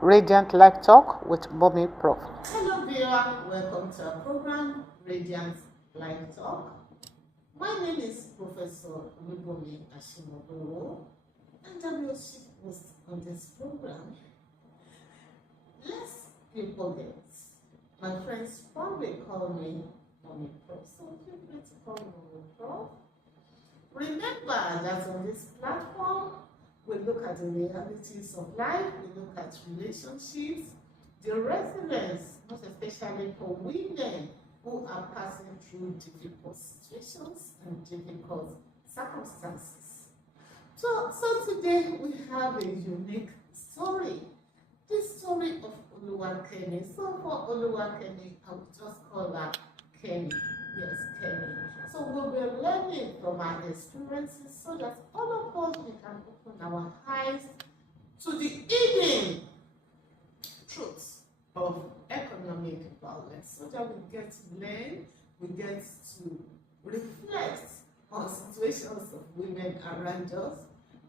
Radiant Life Talk with Mummy Prof. Hello viewer, welcome to our program Radiant Life Talk. My name is Professor Olubunmi Ashimolowo and I'm your chief host on this program. Let's be honest. My friends probably call me Mummy Prof, so feel free to call me Mummy Prof. Remember that on this platform, we look at the realities of life, we look at relationships, the resilience, most especially for women who are passing through difficult situations and difficult circumstances. So today we have a unique story, the story of Olubunmi. So for Olubunmi, I will just call her Kenny. Yes, Kenny. So we'll be learning from our experiences so that all of us we can open our eyes to the hidden truths of economic violence, so that we get to learn, we get to reflect on situations of women around us,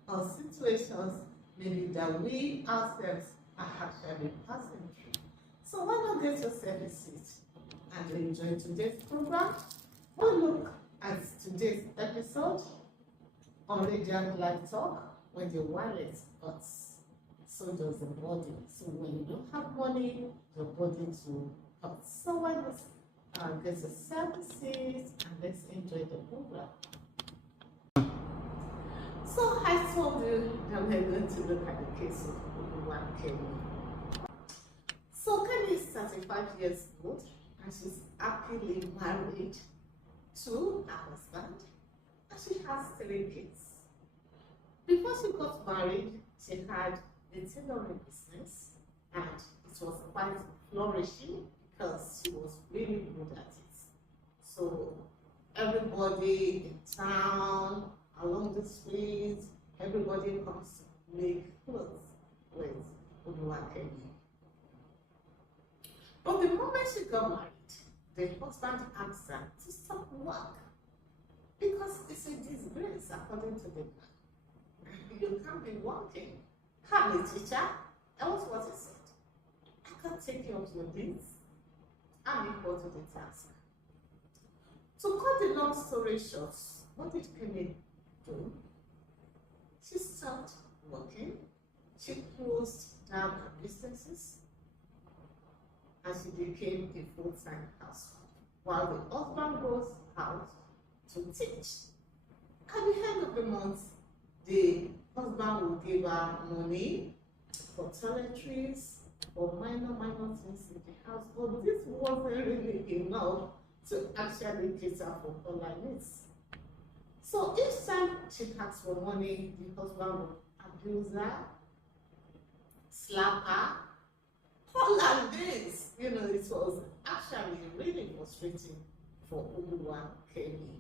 on situations maybe that we ourselves are actually passing through. So why not get yourself a seat and enjoy today's program? We'll look at today's episode on Radiant Life Talk. When the wallet hurts, so does the body. So when you don't have money, your body too hurts. So why not get yourself a seat and let's enjoy the program. So I told you that we're going to look at the case of Olubunmi. So Kenny is 35 years old and she's happily married to her husband and she has 3 kids. Before she got married, she had a tailoring business and it was quite flourishing because she was really good at it. So everybody in town, along the streets, everybody comes to make clothes with Olubunmi. But the moment she got married, the husband asked her to stop work because it's a disgrace according to the man. You can't be working. I'm a teacher. That was what he said. I can't take care of your needs. I'm equal to the task. To cut the long story short, what did Kenny do? She stopped working. She closed down her businesses and she became a full-time housewife while the husband goes out to teach. At the end of the month, the husband will give her money for toiletries, for minor things in the house, but this wasn't really enough to actually cater for all her needs. So each time she asks for money, the husband will abuse her, slap her, all her days. You know, it was actually really frustrating for Olubunmi.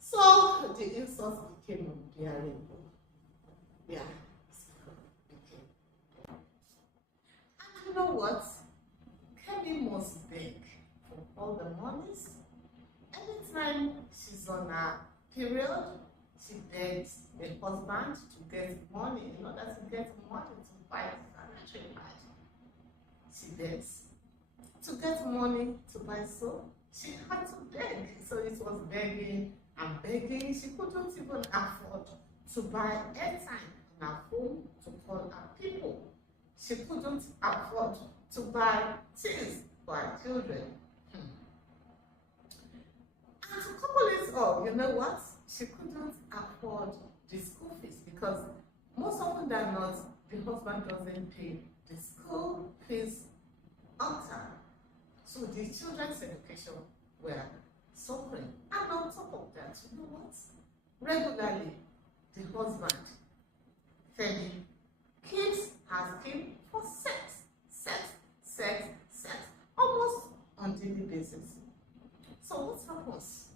So the insults became unbearable. Yeah. And you know what? Kenny must beg for all the monies. Anytime she's on her period, she begs the husband to get money in order to get money to buy sanitary pad. She begs to get money to buy soap. She had to beg, so it was begging and begging. She couldn't even afford to buy airtime on her phone to call her people. She couldn't afford to buy things for her children. And to couple it all, you know what? She couldn't afford the school fees because most often than not, the husband doesn't pay the school fees on time. So the children's education were suffering. And on top of that, you know what? Regularly, the husband, Kenny, keeps asking for sex, almost on daily basis. So what happens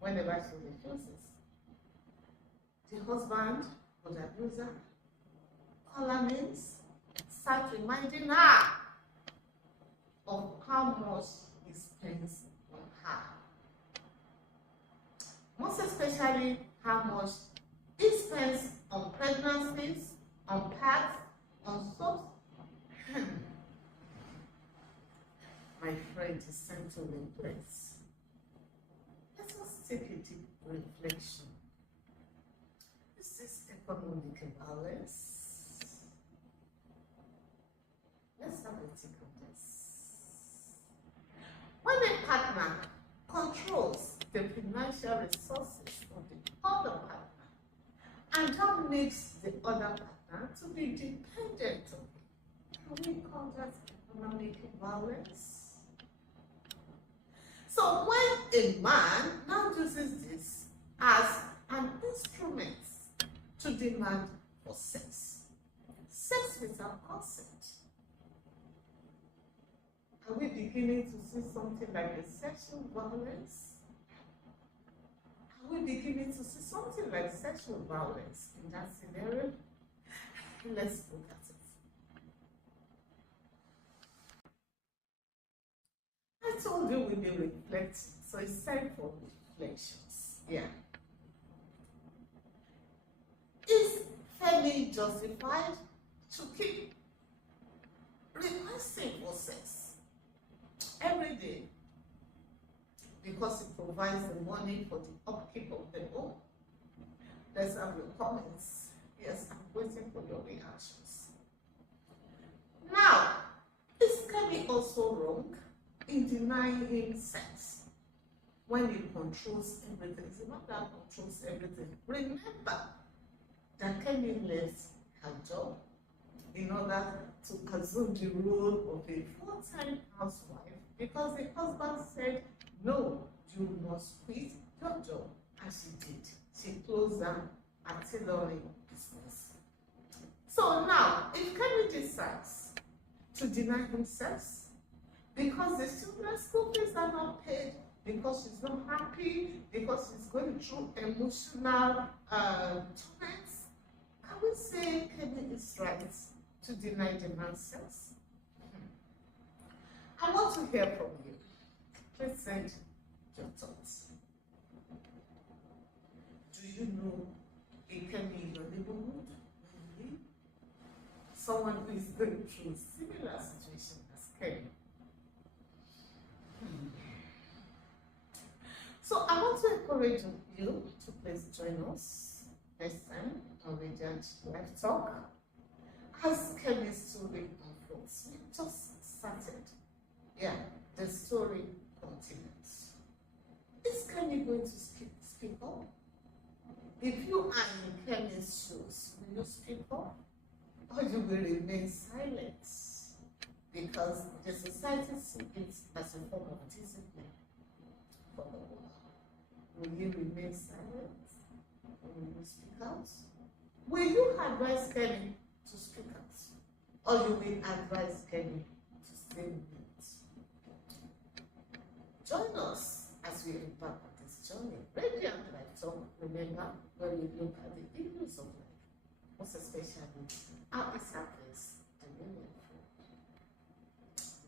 whenever she refuses? The husband would abuse her, call her names, start reminding her of how much he spends on her. Most especially how much he spends on pregnancies, on pads, on it is time to replace. Let us take a deep reflection. Is this economic imbalance? Let's have a think on this. When a partner controls the financial resources of the other partner, and that makes the other partner to be dependent on it, can we call that economic imbalance? So when a man now uses this as an instrument to demand for sex without consent, are we beginning to see something like a sexual violence? Are we beginning to see something like sexual violence in that scenario? Let's look at it. I told you we'll be reflecting, so it's time for reflections. Yeah. Is Femi justified to keep requesting for sex every day because it provides the money for the upkeep of the home? Let's have your comments. Yes, I'm waiting for your reactions. Now, is Femi also wrong in denying him sex when he controls everything? It's not that controls everything. Remember that Kemi left her job in order to assume the role of a full-time housewife because the husband said, no, you must quit your job. And she did. She closed down her tailoring business. So now, if Kemi decides to deny him sex because the children's school fees are not paid, because she's not happy, because she's going through emotional torments, can we say Kemi is right to deny the man sex? I want to hear from you. Please send your thoughts. Do you know a Kemi in your neighborhood? Someone who is going through a similar situation as Kemi. So I want to encourage you to please join us next time on Radiant Live Talk as Kemi's story unfolds. We just started. Yeah, the story continues. Is Kemi going to speak up? If you are in Kemi's shoes, will you speak up? Or you will remain silent? Because the society sees it as a form of discipline for the woman. Will you remain silent? Or will you speak out? Will you advise Kemi to speak out? Or you will advise Kemi to stay mute? Join us as we embark on this journey. Radiant Life Talk, remember, when we look at the issues of life, most especially how it happens to women.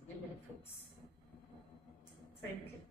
Women folks. Thank you.